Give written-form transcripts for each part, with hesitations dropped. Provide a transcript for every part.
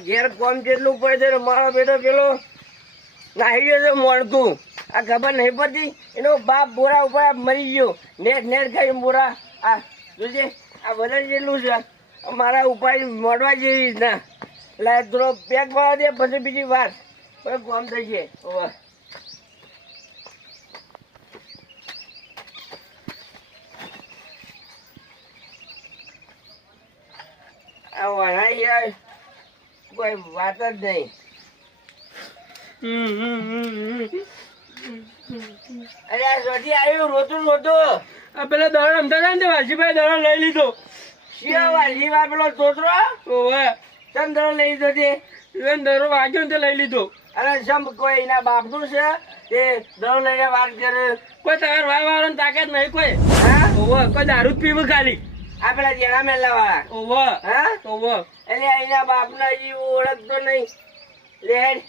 ઘેર કોમ જેટલું પડે છે મારો બેટો પેલો નાહી ગયો છે મળતું આ ખબર નહીં પડતી એનો બાપ બોરા ઉપર મરી ગયો નેટ નેટ ખાઈ બોરા આ જોજે આ બધા જેટલું છે મારા ઉપાય મોડવા જેવી રીતના એટલે થોડો પેક વાળા દે પછી બીજી વાત પછી કોમ થઈ છે આ વણાઈ યાર કોઈ વાત જ નહીં અરે આ સોથી આવ્યું રોતું આ પેલા દરો રમતા હતા ને વાલજીભાઈ દરો લઈ લીધો શિયા વાલજીભાઈ પેલો તોતરો ઓવે ચમ દરો લઈ લીધો તે દરો વાગ્યો ને તે લઈ લીધો અરે સમ કોઈ એના બાપનું છે તે દરો લઈને વાત કરે કોઈ તમારે વાળવાની તાકાત નહીં કોઈ હા ઓવે કોઈ દારૂ જ પીવું ખાલી આ પેલા જેના મેલા વાળા ઓવે હા ઓવે એટલે એના બાપના હજી ઓળખતો નહીં લેડ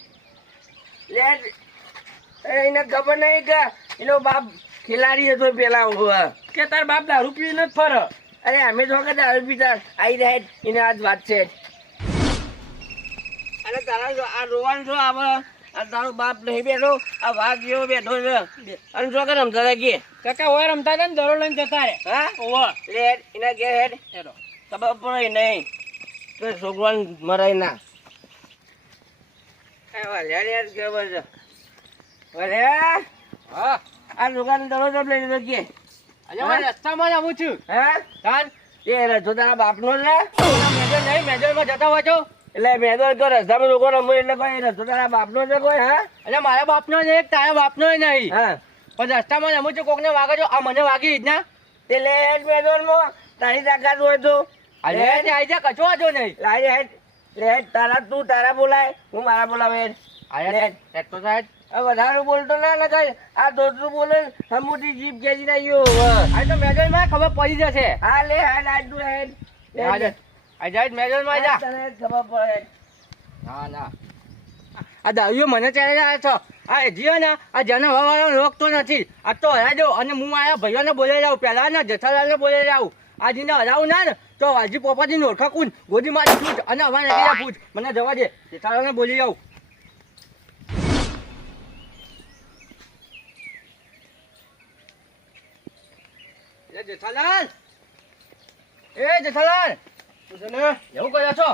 લેડ એને ખબર નહીં કે એનો બાપ ખેલાડી હતો પેલા કે તાર બાપ દારૂ પીને જ ફર અરે અમે તો કે દારૂ પીતા આવી જાય એને આજ વાત છે અરે તારા આ રોવાનું છો આ તારો બાપ નહીં બેઠો આ વાઘ જેવો બેઠો છે અને શું કે રમતા હતા કે કાકા હોય રમતા હતા ને દરો લઈને જતા રે હા ઓવા લેડ એના ઘેર હેડ હેડો ખબર પડે નહીં તો છોકરાને મરાય ના લેડ યાર ખબર છે અરે હા આ દુકાન દરરોજ લઈ લીધો કે રસ્તામાં આવું છું હા કાન એ રજો તારા બાપનો છે મેજર નહીં મેજરમાં જતા હોય છો એટલે મેજર તો રસ્તામાં લોકો રમવું એટલે કોઈ રજો તારા બાપનો છે કોઈ હા એટલે મારા બાપનો નહીં તારા બાપનો નહીં હા પણ રસ્તામાં રમું છું કોકને વાગે છો આ મને વાગી જ ના તે લેટ મેજરમાં તારી તાકાત હોય તો અરે આવી જા કચો વાંચો નહીં લાઈ હેડ લેટ તારા તું તારા બોલાય હું મારા બોલાવે હેડ હેડ તો સાહેબ વધારે બોલતો ના લગાય આ દોડતું બોલે સમુદ્રી જીપ ખેંચી નાખ્યો આ તો મેજર માં ખબર પડી જશે હા લે હેડ આજ તું હેડ આ જાય મેજર માં જા તને ખબર પડે ના ના આ દારૂ મને ચાલે જાય છો આ જીઓ ને આ જના વાળો રોકતો નથી આ તો હરાજો અને હું આયા ભાઈઓને બોલે જાઉં પેલા ને જેઠાલાલને બોલે જાઉં આજને હરાવું ના ને તો વાજી પોપાજી નો ઠકુન ગોદી મારી પૂછ અને હવે નથી પૂછ મને જવા દે જેઠાલાલને બોલી જાઉં જેઠાલાલ એ જેઠાલાલ એવું કર્યા છો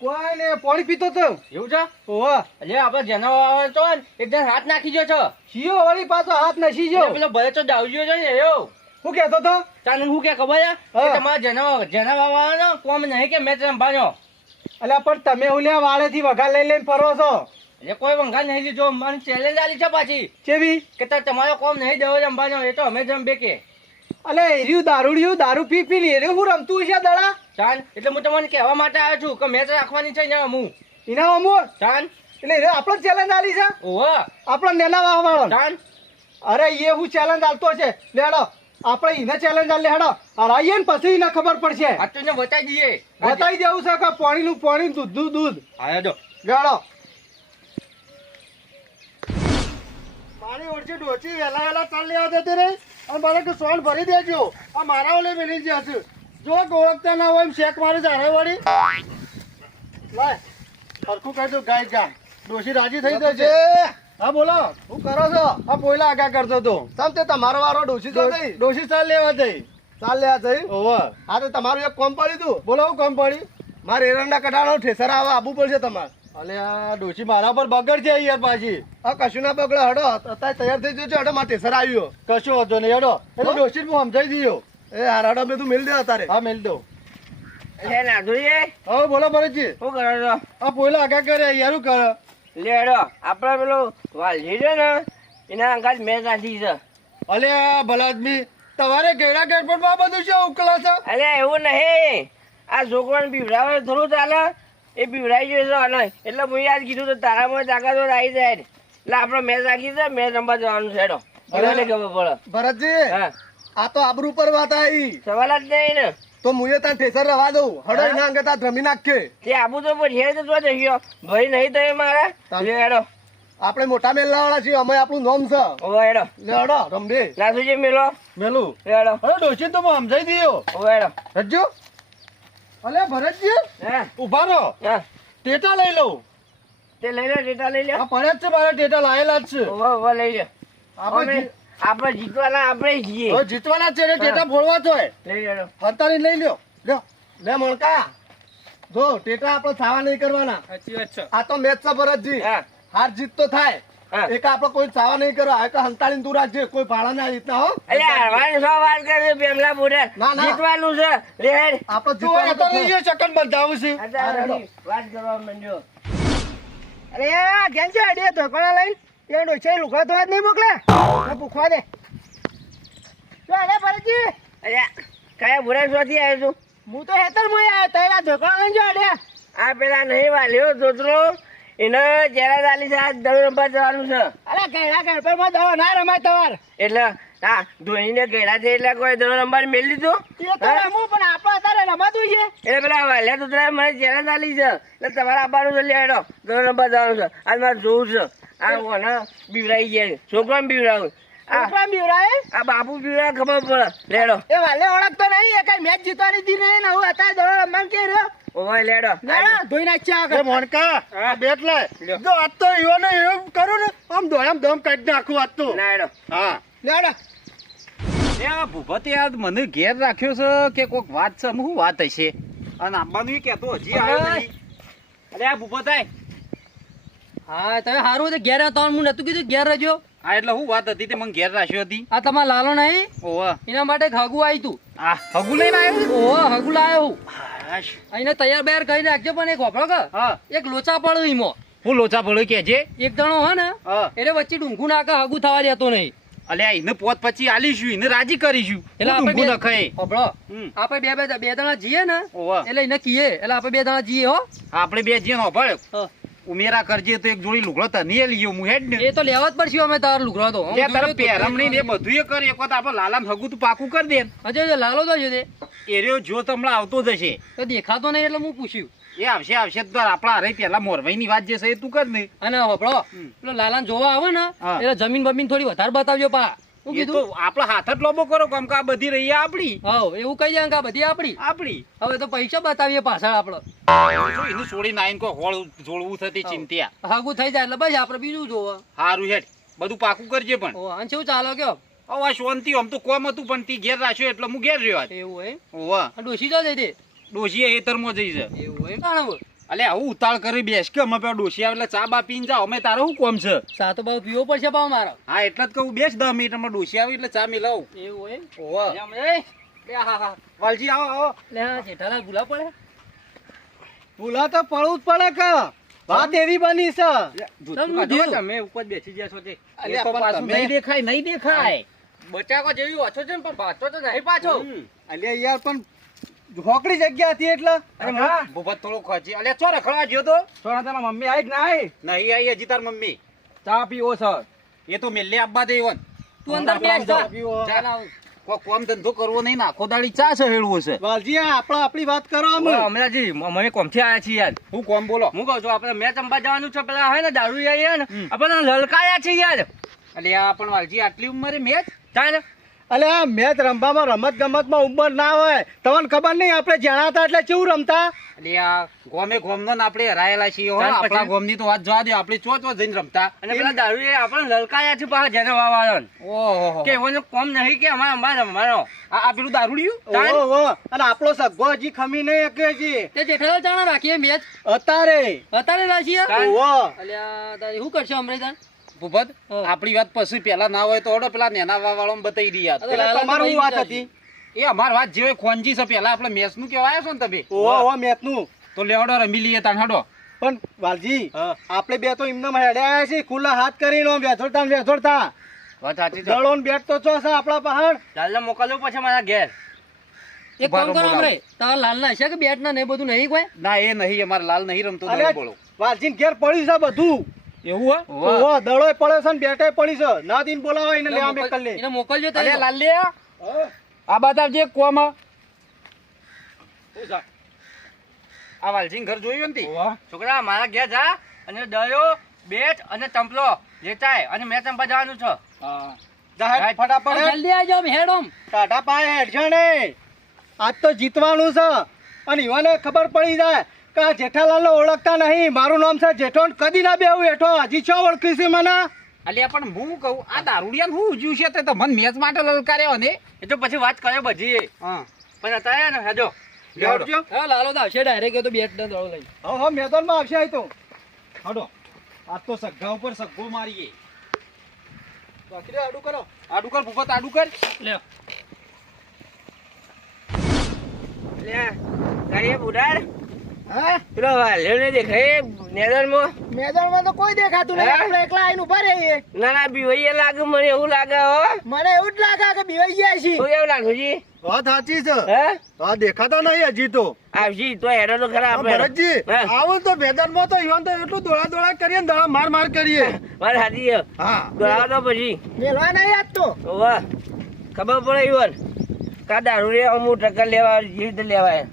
કોઈ ને પાણી પીતો તો એવું છે ઓહો એટલે આપડે જેના તો એકદમ હાથ નાખી ગયો છો શિયો વળી પાછો હાથ નાખી ગયો પેલો ભલે તો દાવજીઓ છે ને એવો શું કેતો તો તાને હું કે ખબર છે તમારા જેના વાવાનો કોમ નહીં કે મેચ રમવાનો એટલે પણ તમે ઓલ્યા વાળેથી વઘાર લઈ લઈને ફરો છો એટલે કોઈ વંગાર નહીં લીધો મને ચેલેન્જ આલી છે પાછી કેવી કે તમારો કોમ નહીં દેવો રમવાનો એ તો અમે જ રમબે કે અલે એર્યું દારૂ પી પી લે હું રમતું છે દડા ચાન એટલે હું તમને કહેવા માટે આવ્યો છું કે મેચ રાખવાની છે ને હું ઇનામ અમુર ચાન એટલે આપણો ચેલેન્જ આલી છે ઓહો આપણો નેના વાળો ચાન અરે એ હું ચેલેન્જ આલતો છે લેડો આપણે એને ચેલેન્જ આલે હેડો હરાઈએ ને પછી એને ખબર પડશે આ તો ને બતાવી દઈએ બતાવી દેવું છે કે પાણીનું પાણી દૂધ આયા જો લેડો મારી ઓળખી ડોચી વેલા ચાલ લેવા દેતી રે અને મારે કે સોન ભરી દેજો આ મારા ઓલે મેલી જશે જો ઓળખતા ના હોય એમ શેક મારે જાણે વળી લાય સરખું કહી દો ગાય જા ડોશી રાજી થઈ જશે હા બોલો શું કરો છો આ પોયલા આગા કરતો તો સમ તે તમારો વારો ડોશી તો નહીં ડોશી ચાલ લેવા જઈ ઓહો હા તો તમારું એક કોમ પડી તું બોલો હું કોમ પડી મારે એરંડા કઢાણો ઠેસર આવવું પડશે તમારે અલે આ ડોશી મારા પર બગડ છે યાર પાછી આ કશું ના બગડે હડો અત્યારે તૈયાર થઈ જજો હડો મારે ઠેસર આવ્યો કશું હતો નહીં હડો એટલે ડોશી હું સમજાઈ દીયો એ હાર હડો મેં તું મેલ દે અત્યારે હા મેલ દો એટલે ના જોઈએ હા બોલો ભરતજી શું કરો છો આ પોયલા આગા કરે યાર શું કરે લેડો આપડે પેલો વાલજી છે ને એના અંગાત મેચ નાખી છે અલે ભલા આદમી તમારે ઘેરા ઘેર પણ આ બધું છે ઉકલા છે અલે એવું નહીં આ છોકરાને બીવડાવે થોડું ચાલે એ બીવડાઈ ગયો છે એટલે હું યાદ કીધું તો તારામાં તાકાત આવી જાય એટલે આપડે મેચ રાખી છે મેચ રમવા જવાનું છે ખબર પડે ભરતજી હા આ તો આબરૂ પર વાત આવી સવાલ જ નહીં ને તો મુએ તાર ઠેસર રવા દઉં હડો એના અંગે તાર રમી નાખે તે આબુ તો પછી તો જો જઈયો ભાઈ નહીં તો એ મારા હેડો આપણે મોટા મેલા વાળા છીએ અમે આપણું નામ છે ઓ હેડો હેડો રમબે લાસુજી મેલું હેડો હવે ડોશી તો હું સમજાઈ દીયો ઓ હેડો રજ્જો અલે ભરતજી હે ઉભા રહો હા ટેટા લઈ લઉં. તે લઈ લે ટેટા લઈ લે. આ પડ્યા જ છે મારા ટેટા લાયેલા જ છે. ઓવા લઈ લે. આપણે આપણે જીતવાના આપણે જીએ. હવે જીતવાના છે ને ટેટા ફોડવા જોઈએ. લઈ લે. હંતાની લઈ લ્યો. લ્યો લે મણકા. જો ટેટા આપણે સાવા નહીં કરવાના. સાચી વાત છે. આ તો મેચ છે ભરતજી. હા. હાર જીત તો થાય. હા. એક આપણે કોઈ સાવા નહીં કરવા. આ તો હંતાળીને તું રાખજે. કોઈ ભાડા ના રીતના હો. અરે હરવાની સો વાત કરે બેમલા બોડા. ના, ના. જીતવાનું છે. લે હેડ. આપણે જીતવાનું તો નહીં. સેકન્ડ બંધાવું છે. વાત કરવા માંડ્યો. અરે કેમ છે અડે ધોકણા લઈને એ ડોસે લુખા તો જ નહીં મોકલે પૂછવા દે તો અરે ભરતજી અરે કયા બોડા શોથી આવ્યો છું? હું તો હેતર મોય આવ્યો તૈયાર ધોકણા લઈને જો અડે આ પેલા નહીં વાલ્યો દોતરો એને જરા દાલી છે આજ દડો રમવા જવાનું છે. અરે ગયડા ગણપતમાં દડો ના રમાય તમાર એટલે હા ધોઈને ગયડા છે એટલે કોઈ દડો રમવા મેળ લીધું. એ તો રમું પણ આપણે અત્યારે રમાતું છે એટલે પેલા વાલ્યા દોતરા મને જરા દાલી છે એટલે તમારે આવવાનું છે. લેડો દડો રમવા જવાનું છે. આજ મારે જોવું છે. આ કોને બીવરાઈ ગયા છોકરાને બીવરાવું. છોકરા બીવરાય આ બાપુ બીવરા ખબર પડે. લેડો એ વાલે ઓળખતો નહીં એ કઈ મેચ જીતવાની દી નહીં ને હું અત્યારે દડો રમવાનું કે રહ્યો ઓય લેડો લેડો ધોઈ નાખ્યા એ આગળ મોણકા આ બેટ લાય. જો આજ તો ઈવોને એવું કરું ને આમ દોડમ દમ કાઢી નાખું આજ તો. લેડો હા લેડો એ આ ભૂપતે આજ મને ઘેર રાખ્યો છે કે કોક વાત છે શું વાત હશે અને આંબાનું કહેતો હજી આવ્યો નહીં. અરે આ ભૂપત આય. હા તમે સારું ઘેર હતા હું નતું કીધું ઘેર રહેજો. હા એટલે શું વાત હતી તે મને ઘેર રાખ્યો હતી. આ તમારા લાલો નહીં ઓવા એના માટે એક હગુ આવ્યું તું. આ હગુ લઈને આવ્યો. ઓહો હગુ લાયો હું હાશ. એને તૈયાર બેર કરી રાખજો પણ એક વાપરો કે હા એક લોચા પડ્યું ઈમો હું લોચા પડ્યો કે છે. એક જણો હે ને હા એટલે વચ્ચે ડુંગું નાખે હગુ થવા દેતો નહીં. અલ્યા એને પોત પછી આલીશું એને રાજી કરીશું. એટલે હું આપણે ઊંઘું નખાય. વાપરો હમ. આપણે બે જણા જઈએ ને ઓવા એટલે એને કીએ એટલે આપણે બે જણા જઈએ હો. આપણે બે જે નો ભળ હા. ઉમેરા કરજે તો એક જોડી લુગડો તને લઈ હું હેડ ને. એ તો લેવા જ પડશે અમે તાર લુગરો તો લે તારે પહેરમણી ને બધું એ કરે. એક વખત આપણે લાલાને હગું તું પાકું કરી દે. હજુ લાલો તો છે એ રહ્યો જો તમને આવતો જ હશે. તો દેખાતો નહીં એટલે હું પૂછ્યું એ આવશે તો આપણા અરે પેલા મોરવાઈની વાત જે છે એ તું કર ને. અને વાપરો પેલો લાલાને જોવા આવે ને હા. એટલે જમીન બમીન થોડી વધારે બતાવજો પા. શું એ કીધું તો આપણા હાથ જ લોબો કરો કેમ કે આ બધી રહી આપણી હા એવું કહી જાય કે આ બધી આપણી હવે તો પૈસા બતાવીએ પાછળ આપડે એનું છોડીને આવીને કોઈ હોળ જોડવું થતી ચિંત્યા. હાગું થઈ જાય એટલે બસ આપડે બીજું જોવા. હારું હેડ બધું પાકું કરજે પણ. અને શું ચાલો કયો હવે આ શાંતિ આમ તો કોમ હતું પણ તી ઘેર રાખ્યો એટલે હું ઘેર રહ્યો આજ. એવું એમ ઓવા આ ડોસી તો દઈ દે ડોશીએ હેતરમાં જઈ છે. એવું એમ જાણવું અલે આવું ઉતાળ કરી બેસ કે અમે પેલા ડોશી આવે એટલે ચા બા પીને જાઓ અમે તારે શું કોમ છે. સાતો ભાવ પીવો પડશે પાવ મારો. હા એટલે જ કહું બેસ 10 મિનિટ માં ડોશી આવે એટલે ચા મિલાવું. એવું એમ ઓવા એમ એ લે હા હા વાલજી આવો આવો. લે હા જેઠાલાલ ભૂલા પડે ભૂલા તો પડવું જ પડે કે વાત એવી બની છે. તમને થયું? તમે ઉપર બેસી ગયા છો તે. અલ્યા, એ તો પણ પાછું તમે- નહીં દેખાય નહીં દેખાય. બચાકો જેવી ઓછો છે ને પણ પાછો તો નહીં પાછો. અલ્યા યાર પણ હોકડી જગ્યા હતી એટલે અરે ભૂપત થોડો ખોજી. અલ્યા ચો રખડવા ગયો તો સોના તારા મમ્મી આવી કે ના આવી નહીં આઈ હજી તાર મમ્મી. ચા પીવો સર એ તો મેલે આપવા દે ઈવન. તું અંદર બેસ જા. ચાલ આવ. કોઈ કોમ ધંધો કરવો નહીં નાખો દાડી ચા છે હેળવું છે. વાલજી આપણી વાત કરો અમે અમરાજી અમે કોમથી આયા છીએ યાર. હું કોમ બોલો. હું કહું છું આપણે મેચ અંબા જવાનું છે પેલા હે ને દારૂ આયા ને આપણે લલકાયા છે યાર. અલ્યા પણ વાલજી આટલી ઉંમરે મેચ ચાલ અલે આ મેચ રમવામાં રમત ગમતમાં ઉંમર ના હોય તમને ખબર નહીં આપણે જણાતા એટલે કેવું રમતા અલ્યા ગોમે ગોમનો ને આપણે હરાયેલા છીએ હો. ચાલ પછી. આપણા ગોમની તો વાત જવા દે. આપણે ચો ચો જઈને રમતા. અને પેલા દારૂ એ આપણે લલકાયા છે પાછા જેને વાવાળાને. ઓહો કે એનો કોમ નહીં કે અમારા અંબા રમવાનો. આ પેલું દારૂડિયું ચાલ. ઓહો અને આપણો સગો હજી ખમી નહીં શકે હજી તે જેઠાલાલ ચાણા રાખીએ મેચ અત્યારે અત્યારે રાખીએ. ઓહો અલ્યા તારે શું કરશો અમરેદાન? ભૂપત હા. આપણી વાત પછી પેલા ના હોય તો ઓડો પેલા નેના વાળો બતાવી દી યાર. અરે એટલે લાલા તો તમારું ભાઈ વાત વિચારજો. હતી એ અમાર વાત જે ખોંજી છે પેલા આપણે મેચ નું કેવાય છો ને તમે ઓહો મેચનું તો લેવડો રમી લઈએ તાણ હડો. પણ વાલજી હા. આપણે બે તો એમને હેડ્યા છે ખુલ્લા હાથ કરીને વેચોડતા વાત સાચી છે. દડો ને બેટ તો ચો છે આપણા પહાડ લાલને મોકલવો પછી મારા ઘેર. એક કામ કરો બોલાવો. અમરે તારા લાલના હશે કે બેટ ના ને બધું નહીં કોઈ? ના એ નહીં અમારે લાલ નહીં રમતો અરે દડો બોલો. વાલજી ઘેર પડ્યું છે બધું એવું હો ઓહો દડોય પડે છે ને બેટે પડી છે ના દીન બોલાવો એને લેવા મેકલ લે એને મોકલજો અરે તારે. લાલ લે આ બતાવજે કોમ આ વાલજીન ઘર જોયું ને તી? છોકરા મારા ઘેર જા અને દયો બેટ અને ચંપલો લેતાય અને મેચ અંબા જવાનું છે. જાહેર ફટાફટ હેડ. જલ્દી આવજો હેડોમ. ટાટા પાય હેડશે ને આજ તો જીતવાનું છે અને ઈવાને ખબર પડી જાય કા જેઠાલાલ ઓળખતા નહીં? મારું નામ છે જેઠો ને કદી ના બેહું હેઠો. હજી છો ઓળખી છે મને? અલ્યા પણ હું કહું આ દારૂડિયાને હું ઉજ્યું છે તે તો મને મેચ માટે લલકાર્યો ને. એ તો પછી વાત કરે બધી હા પણ અત્યારે ને હેજો બેહજો. હા લાલો તો આવશે ડાયરેક્ટ એ તો બેટ ને દડો લઈ હા મેદાનમાં આવશે આ તો. હડો આજ તો સગ્ગા ઉપર સગ્ગો મારીએ. બાકી આડું કરો. આડું કર ભૂપત આડું કર. લ્યો લે ગાડીએ બુડાડ હા પેલો વાલ્યો ને દેખાય નેદરમાં મેદાનમાં તો કોઈ દેખાતું નહીં. હે? આપણે એકલા આઈને ઉભા રહીએ. ના ના બીવાઈએ લાગે મને એવું લાગે હો મને એવું જ લાગે કે બીવાઈ ગયા છીએ. શું એવું લાગે જી વાત સાચી છે. હે આ દેખાતા નહીં હજી તો. આવશી તો હેડો તો ખરા આ આપણે ભરતજી હા. આવો તો મેદાનમાં તો ઈવન તો એટલું દોડા કરીએ ને દડા માર કરીએ. વાત સાચી છે હા દોડાવો તો પછી મેલવા નહીં આજ તો. વાહ ખબર પડે ઈવન કા દારૂ રે અમુક ટક્કર લેવા જીવ તો લેવાય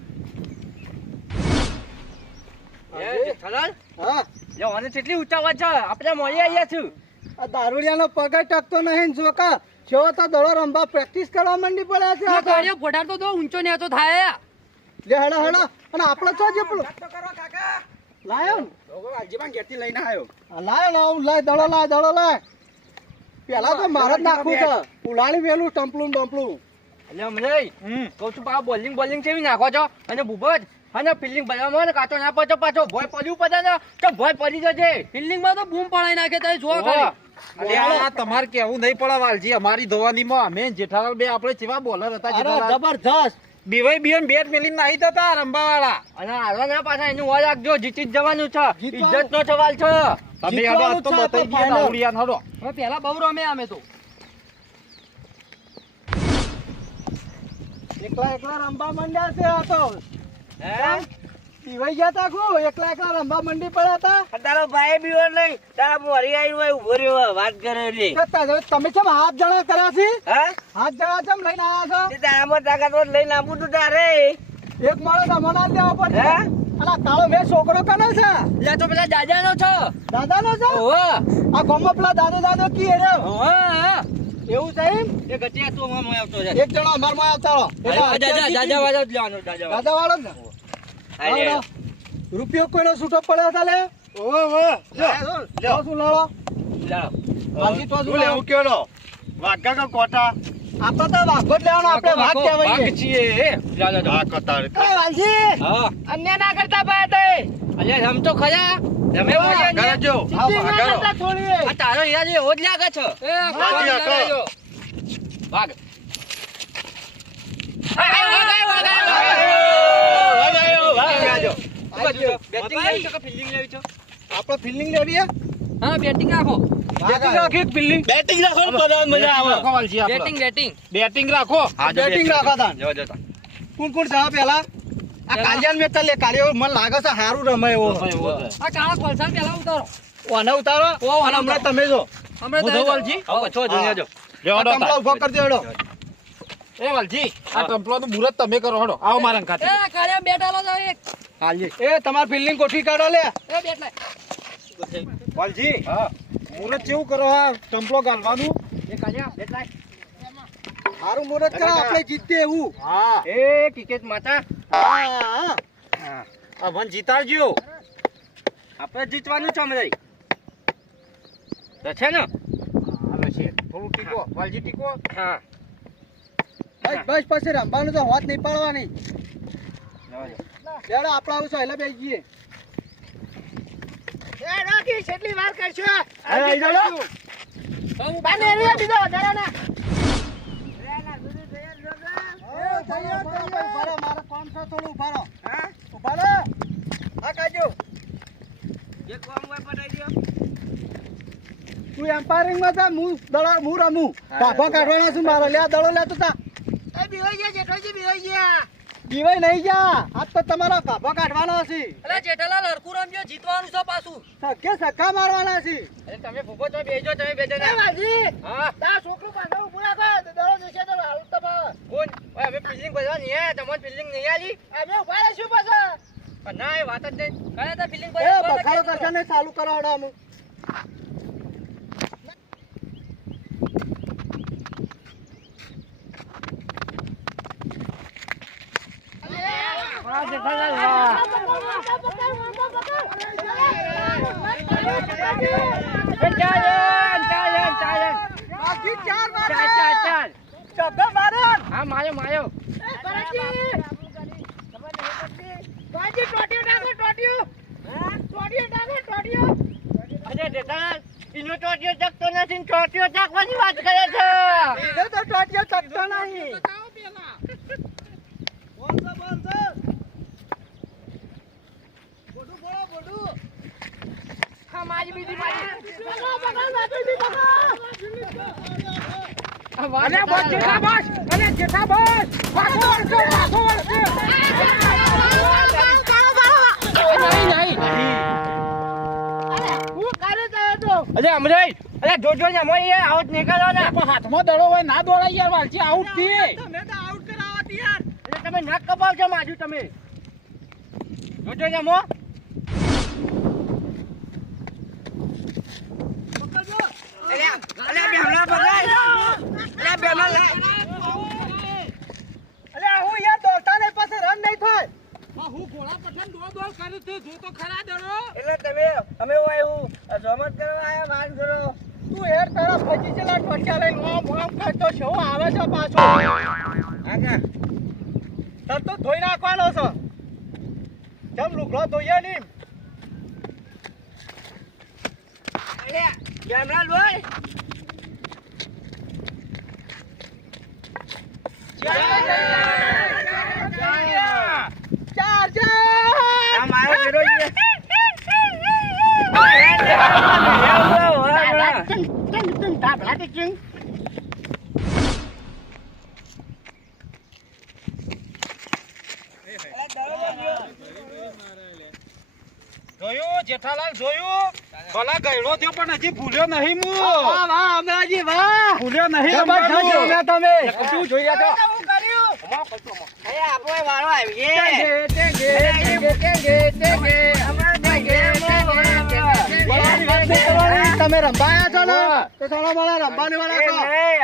હા મને કેટલી ઉતાવળ છે આપણે મળી આવ્યા છું આ દારૂડિયાનો પગ ટકતો નહીં ને જોકા જો તો દડો રમવા પ્રેક્ટિસ કરવા માંડી પડ્યા છે આ તો. ફોટાડતો તો ઊંચો ને તો થાય લે હડા અને આપણો છો જે પેલો લાયો ને? આ લાયો ને હું લાય દડો લાય પેલા તો મારે જ નાખવું છે ઉલાળી વેલું ટંપલું એટલે અમને કહું છું પા બોલિંગ કેવી નાખો છો અને ભૂપત અને ફિલ્ડિંગ બનાવવા ને કાચો ના પાછો ભોય પડ્યું પડે ને તો ભોય પડી જશે ફિલ્ડિંગ માં તો બૂમ પડાઈ નાખે તો જો અલ્યા આ તમારે કેવું નહીં પડે વાલજી. અમારી ધોવાનીમાં અમે ને જેઠાલાલ બે આપણે કેવા બોલર હતા. જેઠાલાલ જબરજસ્ત બીવાઈ બીવન બેટ મેલીને નાહી જતા રંબાવાળા. અને હારવા ના પાછા એનું વાર રાખજો જીતી જ જવાનું છે જીતવાનું. ઇજ્જત નો સવાલ છે તમે હેડો આજ તો જીતવાનું છે બતાવી દઈએ આપણે દારૂડિયાને હડો. હવે પેલા બહુ રમે અમે તો એકલા રંબા મંડ્યા છે આ તો. પીવાઈ ગયા તા ખુ એકલા રંબા મંડી પડ્યા તા. તારો ભાઈ બીવો નહીં તારા મોરી આવી હોય ઉભો રહ્યો વાત કરે રે તમે કેમ હાથ જણા કર્યા છે? હા હાથ જણા કેમ લઈને આવ્યા તે તારામાં તાકાત હોય લઈને આપું તું તારે છો? એક માણસ અમને આલી દેવા પડશે. હે અને આ કાળો મેં છોકરો કનો છે? એટલે તો પેલા દાદા નો છો દાદાનો છે? ઓહો આ ગામમાં પેલા દાદો કી હેડે ઓહો એવું છે એમ? એ ગટિયા તો માં આવતો છે એક જણો અમારમાં આવતા રહો. દાદા વાળો જ લેવાનો દાદા દાદા વાળો જ ને? અરે હાલો. રૂપિયો કોઈનો છૂટો પડ્યો હતા લે? લ્યો શું લડો? હાલજી તો શું લેવું કેડો? વાઘા કા કોટા? આપણે તો વાઘો જ લેવાનો, આપણે વાઘ કહેવાય. વાઘ છીએ એ વાલજી, હા અન્ય ના કરતા ભાઈ તે અલ્યા રમ તો ખરા રમે બોલ્યા ને. ચીટિંગ ના કરતા છોડીએ. આ તારો યાદ એવો જ લાગે છે વાજી આકો. ભાગ બેટિંગ લેવી છે કે ફિલ્ડિંગ લેવી છે આપણે ફિલ્ડિંગ લેવી હે? હા બેટિંગ રાખો બેટિંગ રાખી કે ફિલ્ડિંગ? બેટિંગ રાખો ને તો મજા આવે રાખો વાલજી આપણે. બેટિંગ બેટિંગ બેટિંગ રાખો. બેટિંગ રાખો તાન. જો જો કોણ જવા પેલા? આ કાલિયાન મેં લે કાલિયો મને લાગે છે હારું રમે એવો. આ કાળા કોલસા પેલા ઉતારો ઓને ઉતારો. અને હમણાં તમે જો. હમણાં હું ધોવાલ જી આવો છો જોઈ લેજો લ્યો હડો ટંપલો તાર. ઉભો કરજો હેડો. એ વાલજી આ ટંપલોનું મુહૂર્ત તમે કરો હડો. આવો મારા ખાતે. એ કાળિયા બેટ આલો તો એક હાલજી. એ તમાર ફિલ્ડિંગ ગોઠવી કાઢો લે. એ બેટ લાય વાલજી હા મુહૂર્ત કેવું કરો આ ટંપલો ગાલવાનું? એ કાઢ્યા બેટ લાય હારું મુહૂર્ત કરો આપણે જીતીએ એવું. હા એ ક્રિકેટ માતા હા. આ મન જીતાડજો. આપણે જીતવાનું છે અમે તો છે ને હાલો છે થોડું ટીકો વાલજી ટીકો. હા બસ પછી રમવાનું તો હોત નહીં પાડવાની. લેડો આપણે આવું છો એટલે બેસી જઈએ. એ રાખી કેટલી વાર કરશો? અરે આઈ જાઓ. બાને એવી બીજો વધારે ના. મારે કામ છે થોડું ઉભા રહો. ઉભા રહો. હા કાજુ. એક કામ હોય પટાઈ દો તું એમ્પાયરિંગ માં જા, હું રમું. કાફા કાઢવાના છું મારે. લે આ દડો લેતો તા. એ બીવાઈ ગયા જેઠોજી બીવાઈ ગયા. દીવાઈ નહીં જા. આજ તો તમારા કાફા કાઢવાના છે. અલા જેઠાલાલ હરકુ રમજો જીતવાનું છે પાછું સગે સક્કા મારવાના છે. અરે તમે ભૂપો તો બેજો તમે બેજો એ વાલજી, હા તારા છોકરું પાછળ ઊભું રાખો. દડો જશે તો હાલ તો ભાવ. કોણ ઓય અમે ફિલ્ડિંગ કરવા નહીં આયા તમને ફિલ્ડિંગ નહીં આલી અમે ઉભા રહીશું પાછા. પણ ના એ વાત જ નહીં કયા તા ફિલિંગ એ બખાડો કરશે ને ચાલુ કરો હડો અમુક. જેઠાલાલ વાહ બાકી ચાર મારે. ચાલ. ચોક્કસ મારે. હા માર્યો. એ ભરતજી. બાજી ટોટિયો નાખો, ટોટિયો. ટોટિયો નાખો, ટોટિયો. અરે જેઠાલાલ એનો ટોટિયો ચકતો નથી ને ટોટિયો ચાકવાની વાત કરે છે. એ તો ટોટિયો ચકતો નહીં. હા મારી બીજી મારી. અરે બસ જેઠા બસ. અરે જેઠા બસ. પાછો વળશો, પાછો વળશો. નહીં. હું કરે જાય તો. અરે અમરેશ અરે જોજો ને અમે આઉટ નીકળો ને. હાથમાં દડો હોય ના દોડાય યાર વાલજી આઉટ થી તમે તો આઉટ કરાવો યાર. એટલે તમે નાક કપાવજો માજુ તમે. જોજો ને મો. અલે હું યાર દોડતા નહીં પછી રન નહીં થાય. હું ઘોડા પઠાણ દોડ કરે છે જો તો ખરા દડો એટલે તમે અમે એવું રમત કરવા આયા વાત કરો. તું હેર તારા ફજી ચલા ટોટિયા લઈને ઓમ ઓમ કરતો છો આવે છે પાછો. આગા તર તો ધોઈ નાખવાનો છે. જમ લુગડો ધોઈએ નહીં. અરે કેમરાલ બોય. ચાર આ મારો બેરો છે. જોયું જેઠાલાલ જોયું ભલા ગયડો થયો પણ હજી ભૂલ્યો નહીં હું વાહ અમરાજી વાહ. ભૂલ્યો નહીં જબરજસ્ત રમવાનું. રમ્યા તમે. શું જોઈ રહ્યા છો? હું કર્યું. અરે આપણો વાળો આવી ગયો. તમે રંબાયા છો ને તો થોડા મારા રંબાની વાળા છો.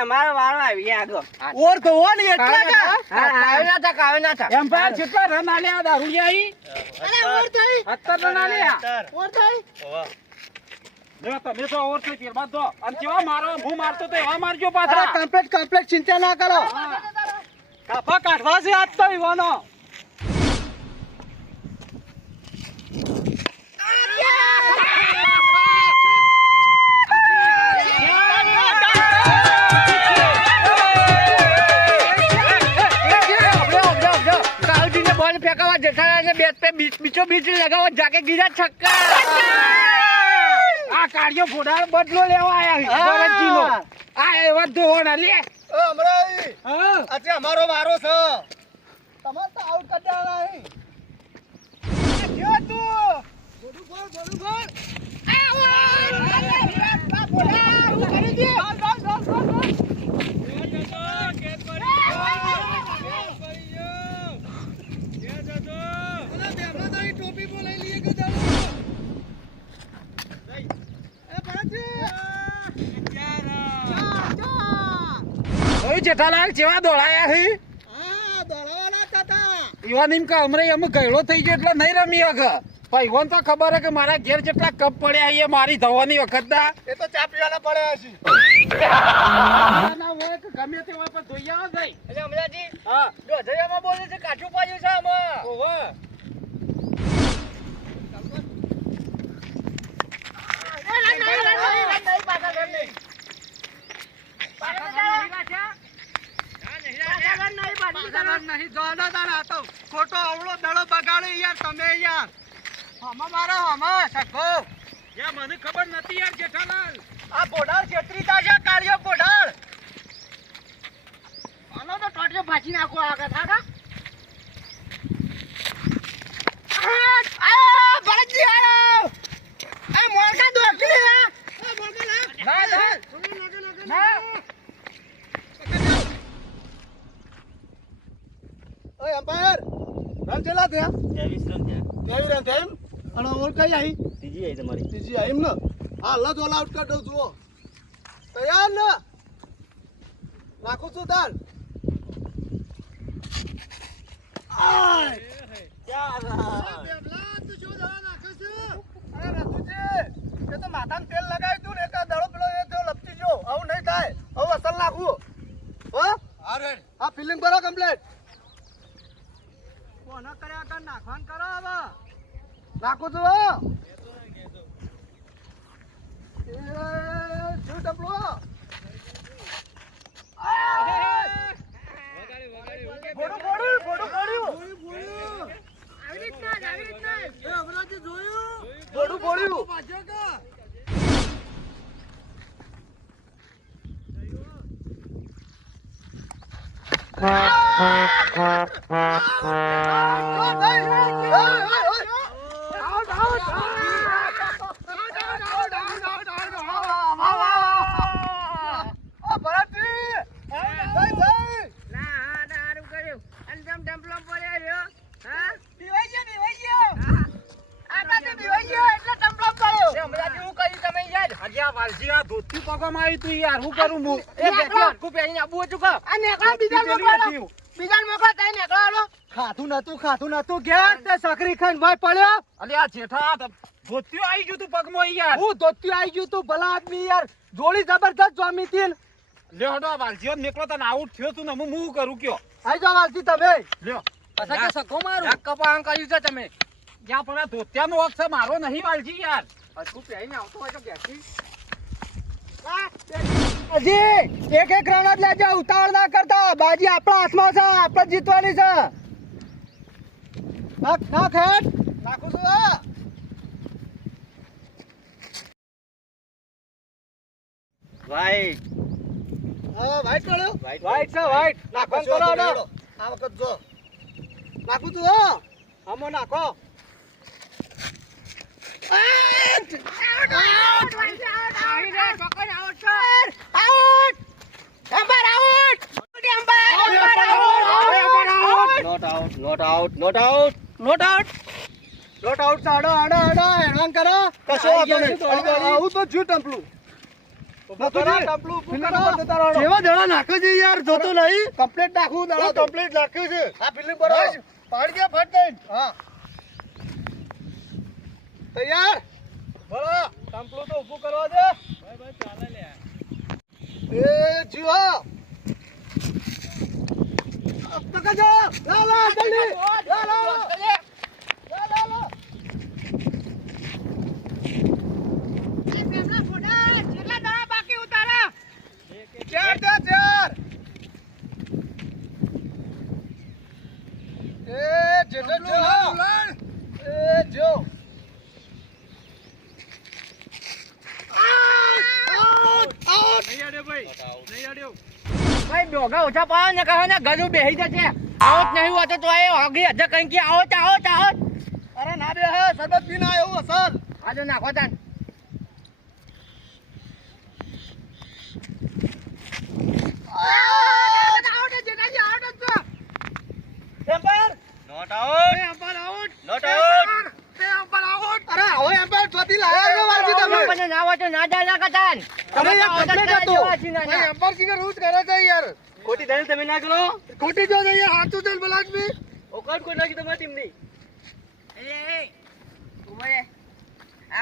અમારો વાળો આવી ગયા આગળ. ઓર તો હો ને એટલે કે. કાવે ના થા. એમ્પાયર કેટલા રન આલ્યા દારૂડિયા અરે ઓર થઈ. 17 રન આલ્યા ઓર થઈ. જો તમે તો ઓવર થઈ ત્યારબાદ તો અને કેવા મારો હું મારતો તો એવા મારજો અરે પાછા કમ્પ્લીટ ચિંતા ના કરો. કાપા કાઢવા છે આજ તો ઈવાનો. કાળજીને બોલ ફેંકાવા જેઠાલાલને બેટ પે બીચો બીચ લગાવવા જાકે ગીરા છક્કા. આ કાળિયો ઘોડા બદલો લેવા આયા ભરતજીનો આ એવા ધોવાના લે ઓ અમરાઈ હા આજે અમારો વારો છે. તમાર તો આઉટ કરી દેવાના અહીં. જો તું બોડું બોલ. આ બોલા હું કરી દે. ટોપી બોલાઈ લીએ કે ચાલો. એ ભરતજી. ઓય જેઠાલાલ જેવા દોડાયા છે હા દોડવાના હતા. ઈવાન એમ કે હમણાં અમે ગયડો થઈ ગયો એટલે નહીં રમી વખત પણ ઈવન તો ખબર હે કે મારા ઘેર જેટલા કપ પડ્યા છે એ મારી ધવાની વખત ના એ તો ચા પીવાના પડ્યા છે. ના હોય કે ગમે તે હોય પણ ધોઈ આવો ભાઈ એટલે અમરાજી હા દોધરિયામાં બોલે છે કાઠું પાડ્યું છે આમાં. ઓહો ખોટો અવળો દડો બગાડ્યો યાર તમે યાર. હમા મારો હમા સખો. યા મને ખબર નથી યાર જેઠાલાલ આ બોડાળ છેતરી તાજા કાળિયો બોડાળ. આનો તો ટોટિયો ભાજી નાખો આગળ થાકા. આ ભરતજી આયો. આ મોરકા દોકલી હે. આ મોરકા ના ના. ઓય અમ્પાયર રન ચલા ત્યાં 23 રન થયા એમ. અને ઓર કઈ આવી ત્રીજી આવી એમ ને. હા લ ઓલ આઉટ કરી દઉં જુઓ. તૈયાર ને નાખું છું તાર. માથામાં તેલ લગાવ્યું તું ને ફિલ્ડિંગ કરો કમ્પ્લીટ. કોનો કર્યા કર નાખવાનું કરો હવે. નાખું છું હો. એ શું ડબલો? ફોટો ફોડ્યું. એ અમરાજી જોયું? ફોડ્યું. આજે આ વાલજી આ ધોતી પગમાં આવી તું યાર હું કરું હું ખાતું નતું ઘેર તે સકરી ખાઈને ભાઈ પડ્યો. અલે આ જેઠા ધોતીઓ આવી ગયું તું પગમાં યાર હું ધોત્યું આવી ગયું તું ભલા આદમી યાર. જોડી જબરદસ્ત જોમી તી. લ્યો હડો આ વાલજીઓ મેકલો તને આઉટ થયો તું ને હું કરું કયો આઈ જાવ વાલજી તમે. લ્યો સકો મારું કપાણ કર્યું છે તમે જ્યાં પણ આ ધોતિયાનો વખત છે મારો નહીં વાલજી યાર હજુ પહેરીને આવતો હોય તો બેસી હજી એક રન જ લેજો. ઉતાવળ ના કરતા. બાજી આપણા હાથમાં છે. આપણે જીતવાની છે. નાખ હેડ. નાખું છું હા. રાઈટ વ્હાઈટ પડ્યો. વાઈટ છે વાઈટ નાખવાનું કરો હડો. આ વખત જો નાખું છું હો. આમાં નાખો. નોટ આઉટ નોટ આઉટ સાડો આડો હેડવાન કરો. કશો વાંધો નહીં. આવું તો જ્યું ટંપલું. જેવા દડા નાખે છે યાર જોતો નહીં. કમ્પ્લીટ નાખું દડો. કમ્પ્લીટ નાખ્યું છે. આ ફિલ્ડિંગ બરોબર. પાડી ગયા ફટ દઈને. હા તૈયાર. બોલો ટંપલું તો ઊભું કરવા દે. એ જીવો પકડજો. લા જલ્દી. લા ચાર. એ જેટલો જો. એ જો. ભાઈ ડોગા ઓછા પાડો ને કહો ને ગજુ બેહી જશે આવત નહીં હોતો તો એ આગળ હજે કઈ કે આવત. અરે ના બે હે સરબત પીને આવ્યો સર. આ જો નાખો તાન અરે હવે એમ્પાયર ચોથી લાયા છો વાલજી તમે. પણ ના હોય તો ના જાય કતાન તમે એક કમ્પ્લીટ હતો. ભાઈ એમ્પાયર શીખર રૂજ કરે છે યાર. ખોટી ધણી તમે ના કરો ખોટી જો છે યાર. હાથું છે બલાજ બી. ઓકડ કોઈ નાખી તમારી ટીમ ની એ ઉમરે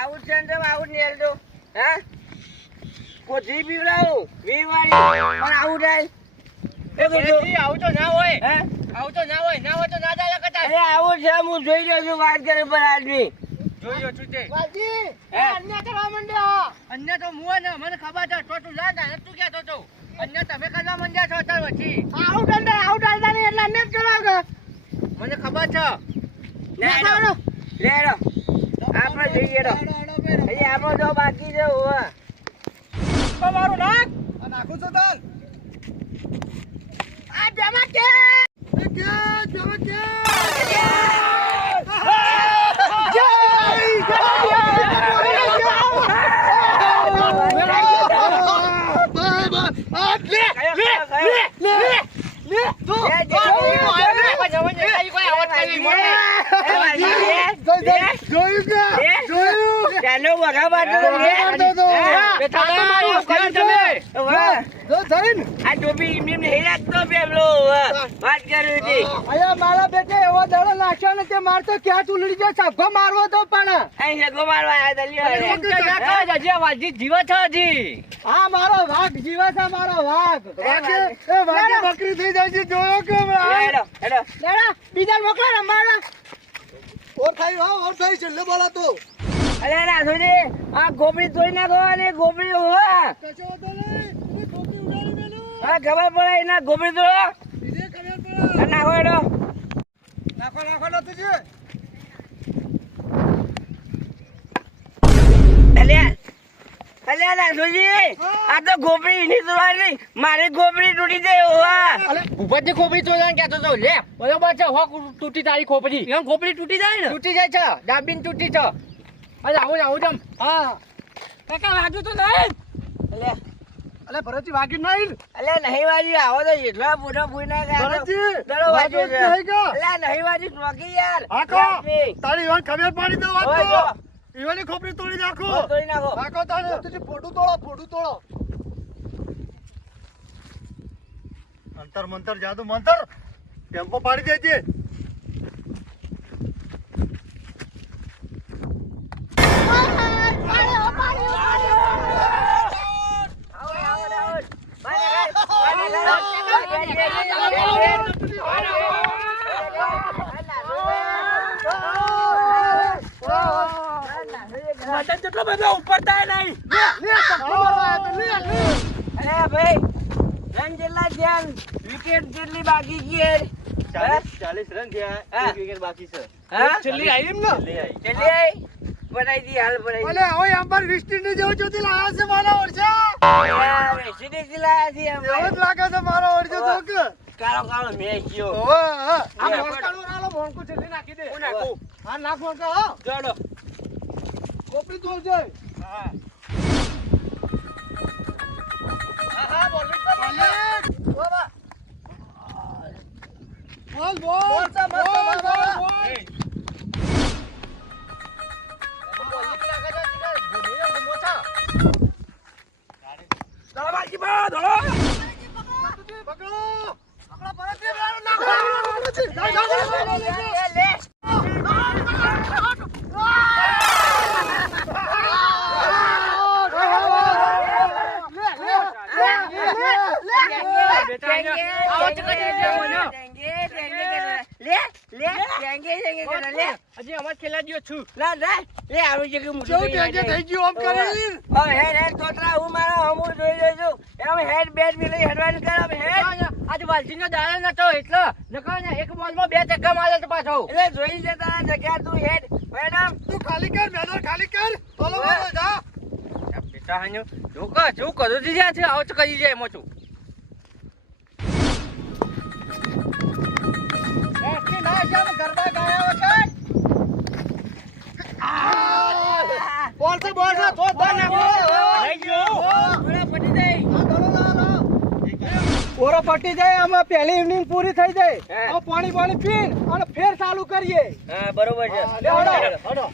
આઉટ છે ને આઉટ ને એલજો હે કોજી બીવરાઓ વીવારી પણ આઉટ આય એ કોજી આઉટ તો ના હોય હે આઉટ તો ના હોય તો ના જાય કતા એ આઉટ છે હું જોઈ રહ્યો છું વાત કરે પર આદમી જોઈ રહ્યો છું તે વાલજી હે? અન્ય કરવા માંડ્યા. અન્ય તો મુવા ને મને ખબર છે તો તું જા ને તું ક્યાં તો અન્ય તમે કરવા માંડ્યા છો અત્યાર પછી આઉટ આલતા નહીં એટલે અન્ય જ કરાવજો. મને ખબર છે લે રો આપણે જઈએ રો હજી આપણો જો બાકી છે હોવા તમારું નાક નાખું છું તાલ. આ જમા કે જોયું કે? જોયું? ચાલો બરાબર તો બરાબર તો. કામ કર્યું તમે વાહ જો જઈને આ ટોપી એમને નહીં રાખતો પેલો વાત કરી હતી અહીંયા મારા બેટે એવો દડો નાખ્યો ને તે મારતો ક્યાં ચૂલડી જો સભો મારવો તો પણ અહીં જગો મારવા આયા હતા જીવ છે હજી હા મારો વાઘ જીવે છે મારો વાઘ વાઘે બકરી થઈ જાય છે જોયો કે હેડો હેડો લેડા બીજા મોકલો ને મારા ઓર થઈ છેલ્લે બોલા તો અરે ના સોજી આ ગોબડી તોડી નાખો અને ગોબડી હોવા કશો હતો નહીં તમે ટોપી ઉડાડી મેલો હા ખબર પડે એના ગોબડી તોડો બીજે ખબર પડે નાખો હેડો નાખો નથી છે અલ્યા ના સોજી આ તો ગોબડી ની તોડવાની મારી ગોબડી તૂટી જાય હોવા ભૂપતની ખોપડી તોડવાનું કહેતો હતો લે બરોબર છે હોક તૂટી તારી ખોપડી એમ ખોપડી તૂટી જાય ને તૂટી જાય છે ડાબીન તૂટી છે અરે આવું જમ હા કાકા વાગ્યું તો નહીં અલ્યા અલે ભરતજી વાગી નહીં અલ્યા નહીં વાજી આવો તો એટલા મોટો ભૂઈ ના ભરતજી, દડો વાગ્યો છે વાગ્યો જ નહીં કા? અલ્યા નહીં વાજી નોકી યાર હાકો તારી ઈવન ખબર પાડી દો વાત ઓય તો જો. ઈવનની ખોપરી તોડી નાખો તોડી નાખો નાખો તારે ફોટું તોડો અંતર મંતર જાદુ મંતર ટેમ્પો પાડી દેજે જેટલો બધો ઉપર થાય નહીં અરે ભાઈ રન જેટલા ધ્યાન વિકેટ જેટલી બાકી છે 40 રન થયા હા. એક વિકેટ બાકી છે હા છેલ્લી આવી ને છેલ્લી આવી. ચલી આઈ બનાઈ દી હાલ બનાઈ અલે હવે અંબર વિસ્ટીની જેવું જોતી લાયા છે મારા ઓરછા દી રેસીડેન્સી લાયા છે એવો અમે જ લાગે છે મારા ઓરછો તો કે કાળો કાળો મેચ ગયો ઓવે હા આ મોણકાનો રાલો મોણકો છેલ્લે નાખી દે હું નાખું હા નાખ મોણકા હા ચાલો કોપરી તોડજે બોલ બોલ બોલ છે, મસ્ત, બોલ, મસ્ત, બોલ, મસ્ત. બોલ. પકડો આપણા ભરતજી નાખો હજી અમાર ખેલા ગયો છું કેવું ટેંકે થઈ ગયું આમ કરી આજે વાલજીનો દાડો નતો એટલે નકો ને એક બોલમાં 2 ચક્કા મારે તો પાછો જોઈ જતા જગ્યા તું હેડ મેડમ તું ખાલી કર મેદાન ખાલી કર બોલો બોલો જા બેટા હાન્યો જોકા જો કરો દીધા છે આવો તો કરી જાય મોચું એસટી ના જામ ગરબા ગાયા વખત બોલ છે તો નાખો ઓરો પટી જાય આમાં પહેલી ઇવનિંગ પૂરી થઈ જાય હા. હવે પાણી પીન અને ફેર ચાલુ કરીએ હા બરોબર છે લે, હડો.